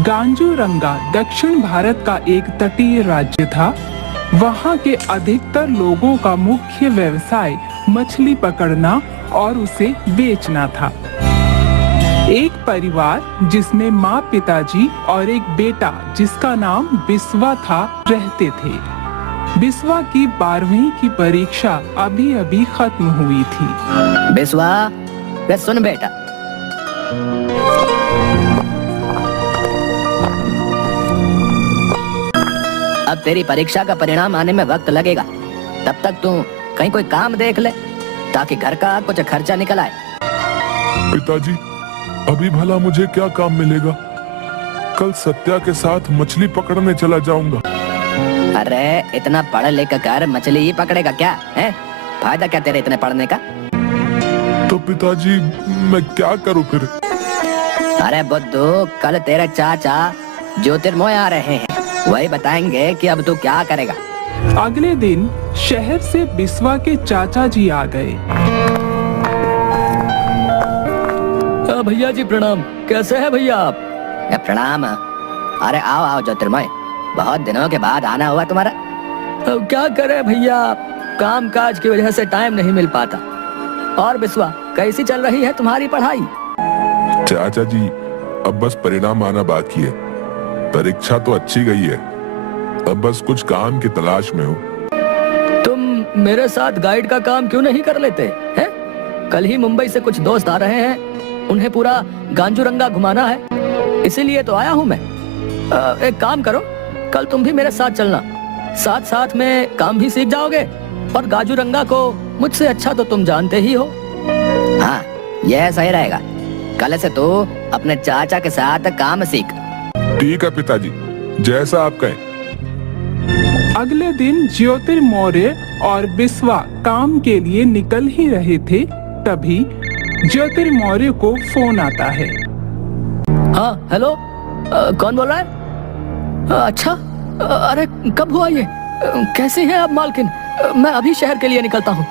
गांजूरंगा दक्षिण भारत का एक तटीय राज्य था। वहाँ के अधिकतर लोगों का मुख्य व्यवसाय मछली पकड़ना और उसे बेचना था। एक परिवार जिसमें माँ, पिताजी और एक बेटा जिसका नाम बिस्वा था रहते थे। बिस्वा की 12वीं की परीक्षा अभी अभी खत्म हुई थी। बिस्वा, वे सुन बेटा, अब तेरी परीक्षा का परिणाम आने में वक्त लगेगा। तब तक तू कहीं कोई काम देख ले ताकि घर का कुछ खर्चा निकल आए। पिताजी, अभी भला मुझे क्या काम मिलेगा? कल सत्या के साथ मछली पकड़ने चला जाऊंगा। अरे इतना पढ़ लिख कर मछली ही पकड़ेगा क्या है? फायदा क्या तेरे इतने पढ़ने का? तो पिताजी, मैं क्या करूं फिर? अरे बुद्धू, कल तेरे चाचा ज्योतिर्मय आ रहे हैं, वही बताएंगे कि अब तू क्या करेगा। अगले दिन शहर से बिस्वा के चाचा जी आ गए। भैया जी प्रणाम। कैसे हैं भैया आप? प्रणाम। अरे आओ आओ ज्योतिर्मय, बहुत दिनों के बाद आना हुआ तुम्हारा। क्या करे भैया, काम काज की वजह से टाइम नहीं मिल पाता। और बिस्वा, कैसी चल रही है तुम्हारी पढ़ाई? चाचा जी, अब बस परिणाम आना बाकी है। परीक्षा तो अच्छी गई है, अब बस कुछ काम की तलाश में हूँ। तुम मेरे साथ गाइड का काम क्यों नहीं कर लेते हैं? कल ही मुंबई से कुछ दोस्त आ रहे हैं, उन्हें पूरा गांजूरंगा घुमाना है, इसीलिए तो आया हूँ मैं। एक काम करो, कल तुम भी मेरे साथ चलना, साथ साथ में काम भी सीख जाओगे और गांजूरंगा को मुझसे अच्छा तो तुम जानते ही हो। हाँ, यह सही रहेगा। कल से तू अपने चाचा के साथ काम सीख। ठीक है पिताजी, जैसा आप कहें। अगले दिन ज्योतिर्मौर्य और बिस्वा काम के लिए निकल ही रहे थे, तभी ज्योतिर्मौर्य को फोन आता है। हाँ हेलो, कौन बोल रहा है? अच्छा, अरे कब हुआ ये? कैसी हैं आप मालकिन? मैं अभी शहर के लिए निकलता हूँ।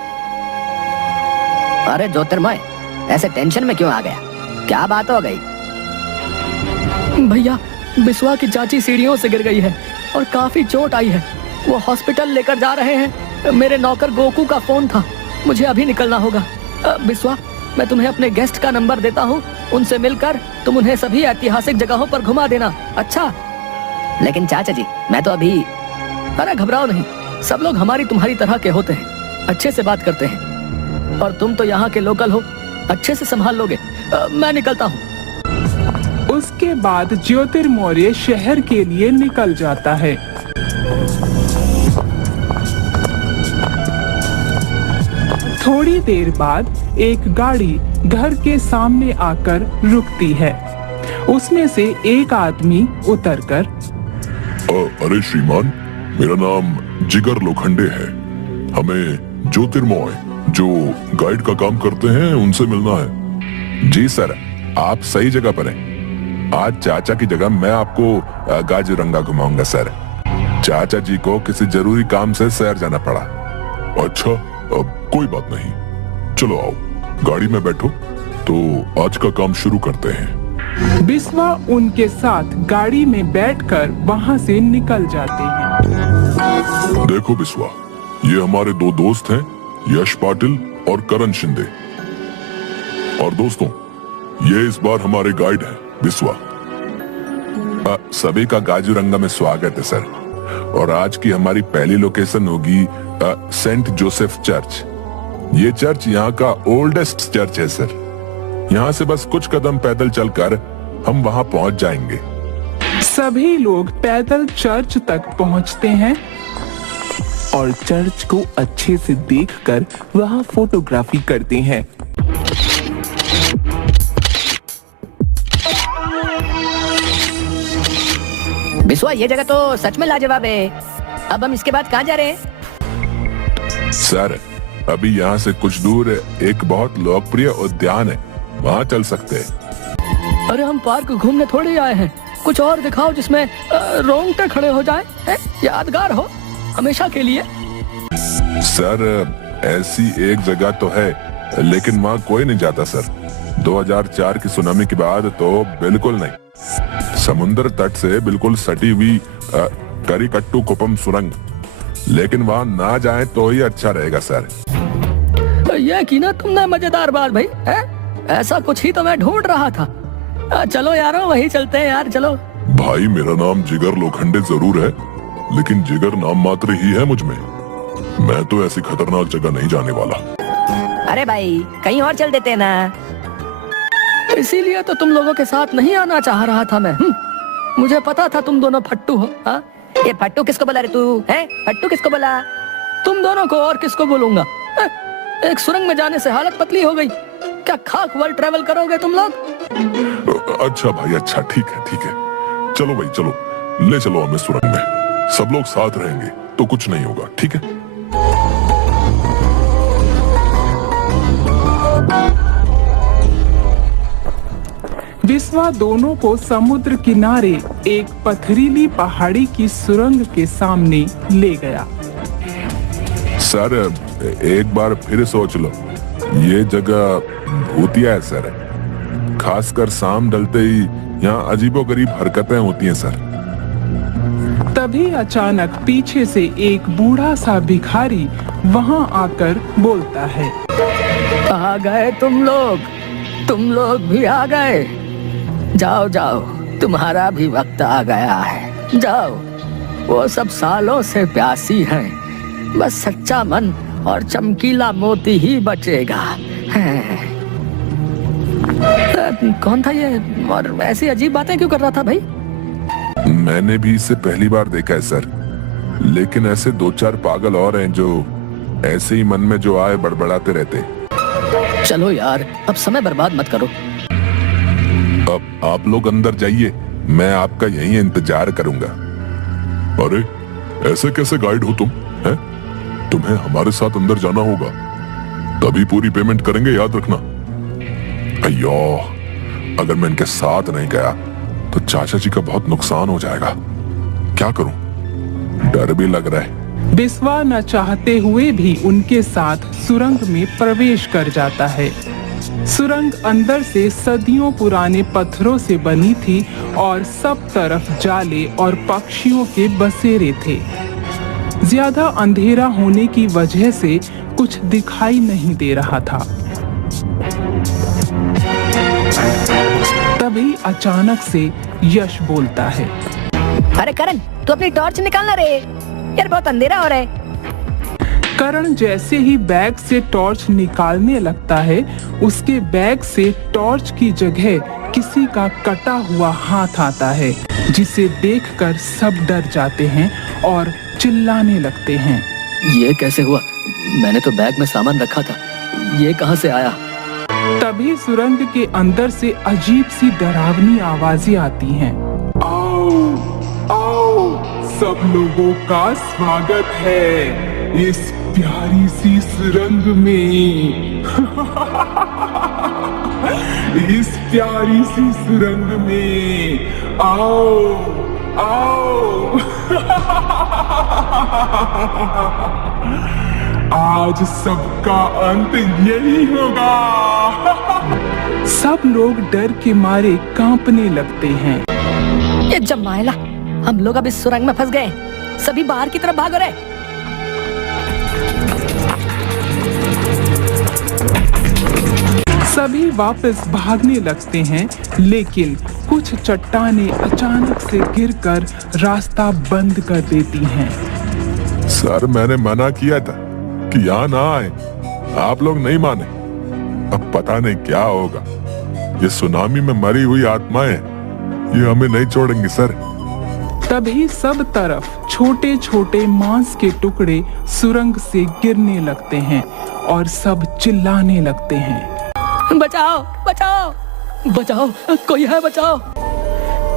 अरे ज्योतिर्मय, ऐसे टेंशन में क्यों आ गया? क्या बात हो गई? भैया, बिस्वा की चाची सीढ़ियों से गिर गई है और काफी चोट आई है। वो हॉस्पिटल लेकर जा रहे हैं। मेरे नौकर गोकू का फोन था, मुझे अभी निकलना होगा। बिस्वा, मैं तुम्हें अपने गेस्ट का नंबर देता हूँ, उनसे मिलकर तुम उन्हें सभी ऐतिहासिक जगहों पर घुमा देना। अच्छा? लेकिन चाचा जी, मैं तो अभी... अरे घबराओ नहीं, सब लोग हमारी तुम्हारी तरह के होते हैं, अच्छे से बात करते हैं। और तुम तो यहाँ के लोकल हो, अच्छे से संभाल लोगे। मैं निकलता हूँ। उसके बाद ज्योतिर्मौर्य शहर के लिए निकल जाता है। थोड़ी देर बाद एक गाड़ी घर के सामने आकर रुकती है। उसमें से एक आदमी उतरकर, अरे श्रीमान, मेरा नाम जिगर लोखंडे है। हमें ज्योतिर्मय जो गाइड का काम करते हैं उनसे मिलना है। जी सर, आप सही जगह पर हैं। आज चाचा की जगह मैं आपको गांजूरंगा घुमाऊंगा सर। चाचा जी को किसी जरूरी काम से शहर जाना पड़ा। अच्छा, अब कोई बात नहीं, चलो आओ गाड़ी में बैठो तो आज का काम शुरू करते हैं। बिस्वा उनके साथ गाड़ी में बैठकर वहां से निकल जाते हैं। देखो बिस्वा, ये हमारे दो दोस्त हैं, यश पाटिल और करण शिंदे। और दोस्तों, ये इस बार हमारे गाइड हैं, बिस्वा। सभी का गांजूरंगा में स्वागत है सर। और आज की हमारी पहली लोकेशन होगी सेंट जोसेफ चर्च। ये चर्च यहाँ का ओल्डेस्ट चर्च है सर। यहाँ से बस कुछ कदम पैदल चलकर हम वहाँ पहुँच जाएंगे। सभी लोग पैदल चर्च तक पहुँचते हैं और चर्च को अच्छे से देखकर वहाँ फोटोग्राफी करते हैं। बिस्वा, ये जगह तो सच में लाजवाब है। अब हम इसके बाद कहाँ जा रहे हैं? सर, अभी यहाँ से कुछ दूर एक बहुत लोकप्रिय उद्यान है, वहाँ चल सकते हैं। अरे हम पार्क घूमने थोड़ी आए हैं, कुछ और दिखाओ जिसमें रोंगटे खड़े हो जाए, यादगार हो हमेशा के लिए। सर, ऐसी एक जगह तो है, लेकिन वहाँ कोई नहीं जाता सर। 2004 की सुनामी के बाद तो बिल्कुल नहीं। समुद्र तट से बिल्कुल सटी हुई करिकट्टू कुपम सुरंग, लेकिन वहां ना जाए तो ही अच्छा रहेगा सर। ये की ना तुमने मजेदार बात भाई है? ऐसा कुछ ही तो मैं ढूंढ रहा था। चलो यारो वही चलते हैं यार, चलो। भाई मेरा नाम जिगर लोखंडे जरूर है, लेकिन जिगर नाम मात्र ही है मुझ में। मैं तो ऐसी खतरनाक जगह नहीं जाने वाला। अरे भाई कहीं और चल देते ना। इसीलिए तो तुम लोगों के साथ नहीं आना चाह रहा था मैं। मुझे पता था तुम दोनों फट्टू हो। हाँ? ये फट्टू किसको बोला रे तू? है फट्टू किसको बोला? तुम दोनों को और किसको बोलूंगा? एक सुरंग में जाने से हालत पतली हो गई। क्या खाक वर्ल्ड ट्रेवल करोगे तुम लोग? अच्छा भाई अच्छा, ठीक है ठीक है, चलो भाई चलो, ले चलो हमें सुरंग में। सब लोग साथ रहेंगे तो कुछ नहीं होगा, ठीक है? विश्वा दोनों को समुद्र किनारे एक पथरीली पहाड़ी की सुरंग के सामने ले गया। सर एक बार फिर सोच लो, ये जगह भूतिया है सर। खासकर शाम ढलते ही यहाँ अजीबोगरीब हरकतें होती हैं सर। तभी अचानक पीछे से एक बूढ़ा सा भिखारी वहां आकर बोलता है, आ गए तुम लोग भी आ गए। जाओ जाओ, तुम्हारा भी वक्त आ गया है। जाओ, वो सब सालों से प्यासी हैं, बस सच्चा मन और चमकीला मोती ही बचेगा। कौन था ये और ऐसी अजीब बातें क्यों कर रहा था भाई? मैंने भी इसे पहली बार देखा है सर, लेकिन ऐसे 2-4 पागल और हैं जो ऐसे ही मन में जो आए बड़बड़ाते रहते। चलो यार, अब समय बर्बाद मत करो। अब आप लोग अंदर जाइए, मैं आपका यहीं इंतजार करूंगा। अरे ऐसे कैसे गाइड हो तुम? हैं? तुम्हें हमारे साथ अंदर जाना होगा, तभी पूरी पेमेंट करेंगे, याद रखना। अयो, अगर मैं इनके साथ नहीं गया तो चाचा जी का बहुत नुकसान हो जाएगा। क्या करूं? डर भी लग रहा है। विश्वा न चाहते हुए भी उनके साथ सुरंग में प्रवेश कर जाता है। सुरंग अंदर से सदियों पुराने पत्थरों से बनी थी और सब तरफ जाले और पक्षियों के बसेरे थे। ज्यादा अंधेरा होने की वजह से कुछ दिखाई नहीं दे रहा था। तभी अचानक से यश बोलता है, अरे करण तू अपनी टॉर्च निकालना रे यार, बहुत अंधेरा हो रहा है। करण जैसे ही बैग से टॉर्च निकालने लगता है, उसके बैग से टॉर्च की जगह किसी का कटा हुआ हाथ आता है, जिसे देखकर सब डर जाते हैं और चिल्लाने लगते हैं। ये कैसे हुआ? मैंने तो बैग में सामान रखा था, ये कहां से आया? तभी सुरंग के अंदर से अजीब सी डरावनी आवाजें आती हैं। आओ, आओ, सब लोगों का स्वागत है इस प्यारी सी सुरंग में। इस प्यारी सी सुरंग में आओ, आओ। आज सबका अंत यही होगा। सब लोग डर के मारे कांपने लगते हैं। ये जमाइला, हम लोग अब इस सुरंग में फंस गए। सभी बाहर की तरफ भाग रहे। सभी वापस भागने लगते हैं, लेकिन कुछ चट्टानें अचानक से गिरकर रास्ता बंद कर देती हैं। सर मैंने मना किया था कि यहाँ ना आए, आप लोग नहीं माने। अब पता नहीं क्या होगा। ये सुनामी में मरी हुई आत्माएं, ये हमें नहीं छोड़ेंगे सर। तभी सब तरफ छोटे छोटे मांस के टुकड़े सुरंग से गिरने लगते हैं और सब चिल्लाने लगते हैं, बचाओ बचाओ बचाओ, कोई है बचाओ।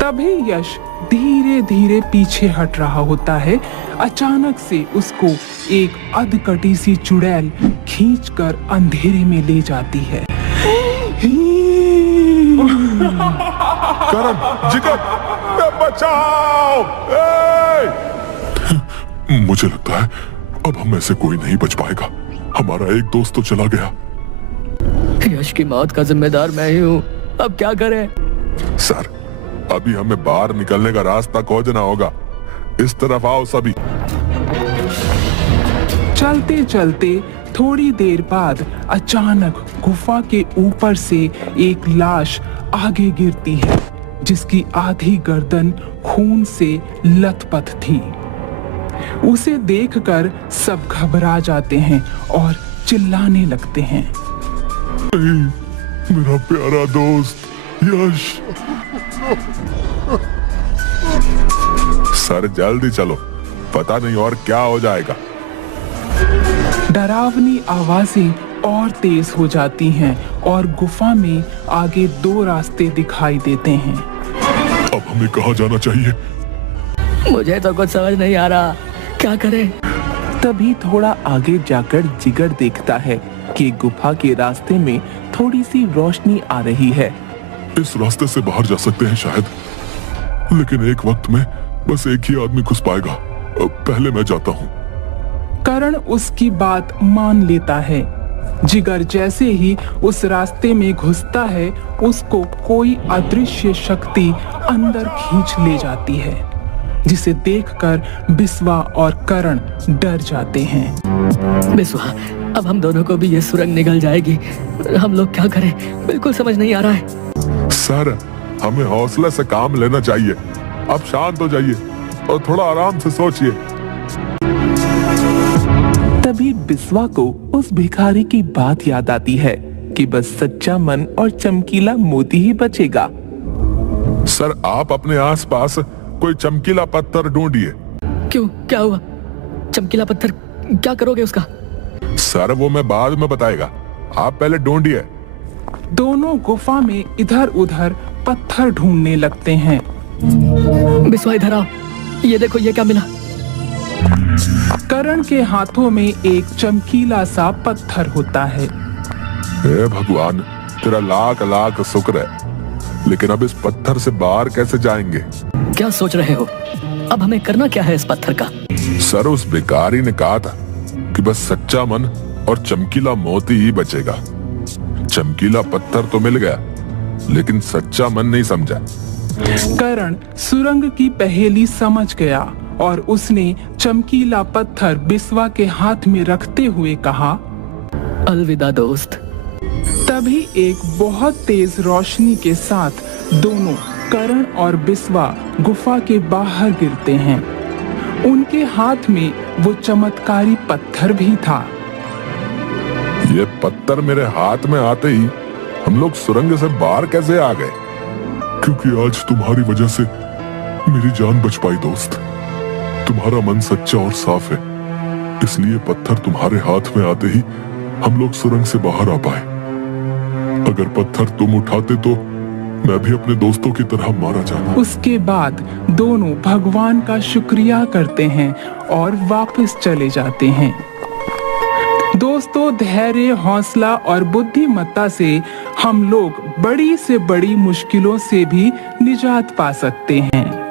तभी यश धीरे धीरे पीछे हट रहा होता है। अचानक से उसको एक अधकटी सी चुड़ैल खींचकर अंधेरे में ले जाती है। करण, जिगर, बचाओ! मुझे लगता है अब हम ऐसे कोई नहीं बच पाएगा। हमारा एक दोस्त तो चला गया। यश की मौत का जिम्मेदार मैं ही हूँ, अब क्या करें? सर अभी हमें बाहर निकलने का रास्ता खोजना होगा। इस तरफ आओ सभी। चलते चलते थोड़ी देर बाद अचानक गुफा के ऊपर से एक लाश आगे गिरती है, जिसकी आधी गर्दन खून से लथपथ थी। उसे देखकर सब घबरा जाते हैं और चिल्लाने लगते हैं। मेरा प्यारा दोस्त यश। सर जल्दी चलो, पता नहीं और क्या हो जाएगा। डरावनी आवाजें और तेज हो जाती हैं और गुफा में आगे 2 रास्ते दिखाई देते हैं। अब हमें कहाँ जाना चाहिए? मुझे तो कुछ समझ नहीं आ रहा, क्या करें? तभी थोड़ा आगे जाकर जिगर देखता है कि गुफा के रास्ते में थोड़ी सी रोशनी आ रही है। इस रास्ते से बाहर जा सकते हैं शायद, लेकिन एक वक्त में बस एक ही आदमी घुस पाएगा। पहले मैं जाता हूँ। करण उसकी बात मान लेता है। जिगर जैसे ही उस रास्ते में घुसता है, उसको कोई अदृश्य शक्ति अंदर खींच ले जाती है, जिसे देखकर बिस्वा और करण डर जाते हैं। बिस्वा, अब हम दोनों को भी ये सुरंग निगल जाएगी। हम लोग क्या करें, बिल्कुल समझ नहीं आ रहा है। सर, हमें हौसले से काम लेना चाहिए। अब शांत हो जाइए और थोड़ा आराम से सोचिए। तभी बिस्वा को उस भिखारी की बात याद आती है कि बस सच्चा मन और चमकीला मोती ही बचेगा। सर, आप अपने आसपास कोई चमकीला पत्थर ढूंढिए। क्यों, क्या हुआ? चमकीला पत्थर, क्या करोगे उसका? सर, वो मैं बाद में बताएगा, आप पहले ढूंढिए। दोनों गुफा में इधर उधर पत्थर ढूंढने लगते हैं। बिस्वा इधर आओ, ये देखो, ये क्या मिला? करण के हाथों में एक चमकीला सा पत्थर होता है। हे भगवान, तेरा लाख लाख शुक्र है, लेकिन अब इस पत्थर से बाहर कैसे जाएंगे? क्या सोच रहे हो? अब हमें करना क्या है इस पत्थर का? सर, उस भिखारी ने कहा था कि बस सच्चा मन और चमकीला मोती ही बचेगा। चमकीला पत्थर तो मिल गया, लेकिन सच्चा मन नहीं समझा। करण सुरंग की पहेली समझ गया और उसने चमकीला पत्थर बिस्वा के हाथ में रखते हुए कहा, अलविदा दोस्त। तभी एक बहुत तेज रोशनी के साथ दोनों करण और बिस्वा गुफा के बाहर गिरते हैं। उनके हाथ में वो चमत्कारी पत्थर भी था। ये पत्थर मेरे हाथ में आते ही हम लोग सुरंग से बाहर कैसे आ गए? क्योंकि आज तुम्हारी वजह से मेरी जान बच पाई दोस्त। तुम्हारा मन सच्चा और साफ है, इसलिए पत्थर तुम्हारे हाथ में आते ही हम लोग सुरंग से बाहर आ पाए। अगर पत्थर तुम उठाते तो मैं भी अपने दोस्तों की तरह मारा जाता। उसके बाद दोनों भगवान का शुक्रिया करते हैं और वापस चले जाते हैं। दोस्तों, धैर्य, हौसला और बुद्धिमत्ता से हम लोग बड़ी से बड़ी मुश्किलों से भी निजात पा सकते हैं।